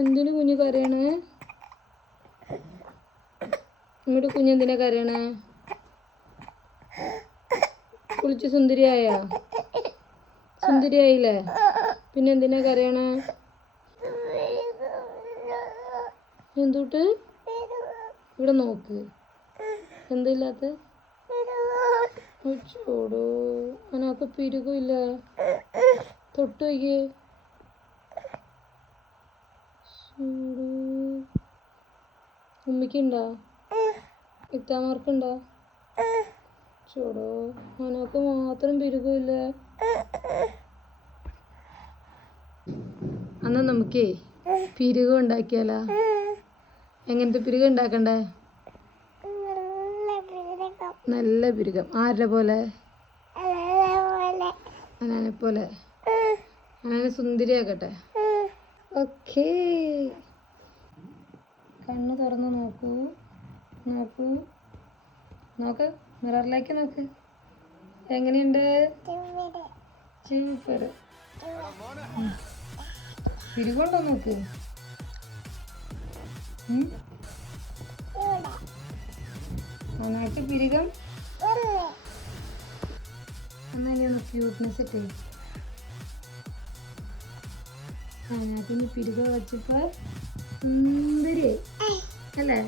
എന്തിനു കുഞ്ഞു കരയണേ? ഇങ്ങോട്ട് കുഞ്ഞെന്തിനാ കരയണേ? കുളിച്ച് സുന്ദരിയായ? സുന്ദരിയായില്ലേ? പിന്നെ എന്തിനാ കരയണേ? എന്തുട്ട്? ഇവിടെ നോക്ക്. എന്തില്ലാത്ത? ചോടോ, അതിനകത്ത് പിരുകില്ല. തൊട്ട് വയ്ക്കേ. ഉമ്മിക്കുണ്ടോ? ഇത്താമാർക്കുണ്ടോ? ചോടോ, അതിനകത്ത് മാത്രം പിരുകില്ല. അന്ന് നമുക്കേ പിരുക ഉണ്ടാക്കിയാലോ? എങ്ങനത്തെ പിരുക ഉണ്ടാക്കണ്ടേ? നല്ല പിരുകം. ആരുടെ പോലെ? അനാനെ പോലെ. അനാനെ സുന്ദരിയാക്കട്ടെ. ഓക്കേ. കണ്ണ് തുറന്ന് നോക്കൂ. നോക്കൂ. നോക്ക്. മിററിലേക്ക് നോക്ക്. എങ്ങനെയുണ്ട്? സൂപ്പർ. പിരുകൊണ്ടോ നോക്ക്. നന്നായിട്ട് പിരുകം. എന്നാലും ഒന്ന് ക്യൂട്ട്നെസ് ഇട്ടേ. അതിനകത്ത് പിരുക വെച്ചപ്പോ സുന്ദരി അല്ലേ?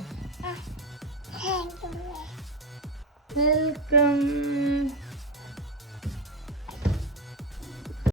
വെൽക്കം.